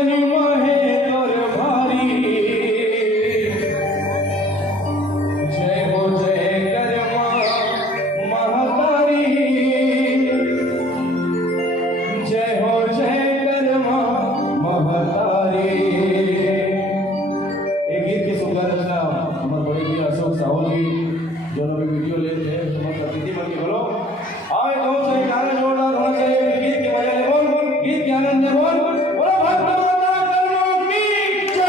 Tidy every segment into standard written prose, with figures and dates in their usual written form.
महिमा है तोर भारी। जय हो जय कर मां महतारी। जय हो जय कर मां महतारी। एक गीत की सुंदर रचना हमारे बड़े भैया अशोक साहू जी जो लोग वीडियो लेते हैं समस्त अतिथि मन के बोलो आए कौन सा गाना जोरदार होना चाहिए। गीत की मजा ले बोल, गीत के आनंद ले बोल। बोलो भारत माता की जय।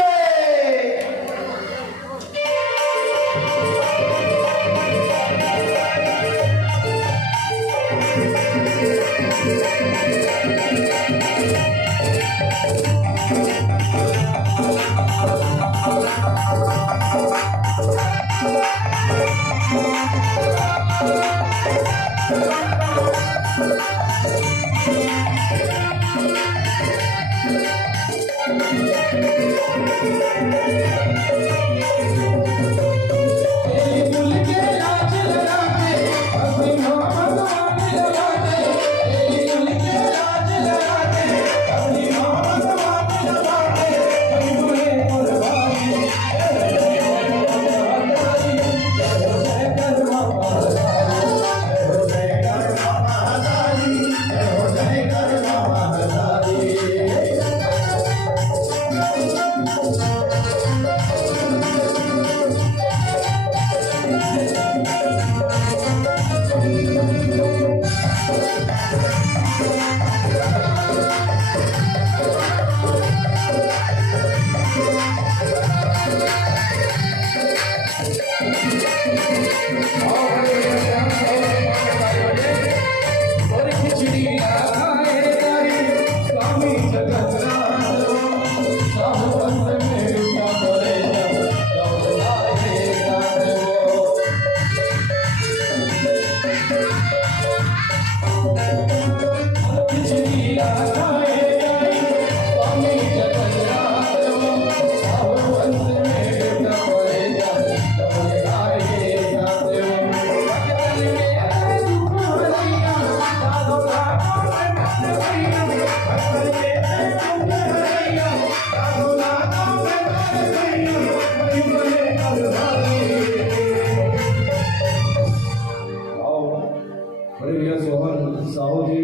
बड़े भैया सोहन साहू जी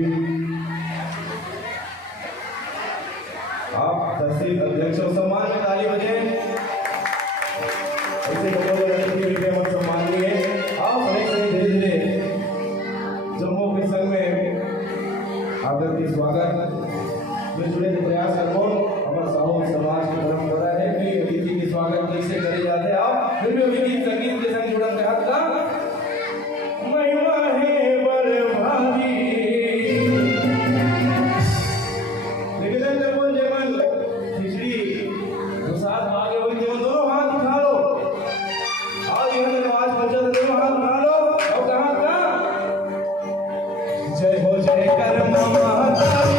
आप तहसील अध्यक्ष और सम्मान में ताली बजे। ऐसे सम्मान लिए आप धीरे धीरे जम्मू के संघ में आदर के स्वागत में जुड़े के प्रयास करो। हमारे साहू समाज की परंपरा है कि अतिथि के स्वागत कैसे करे जाते हैं। आप फिर भी गीत संगीत के संग जुड़न के हाथ का महिमा है बड़े भारी। लेकिन अंदर बोल जेवन खिचड़ी तो साथ आगे हुई जेवन दोनों हाथ उठा लो। आज यह नमाज पहुंचा तो दोनों हाथ उठा लो और कहा का जय हो जय कर मां महतारी।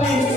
Hare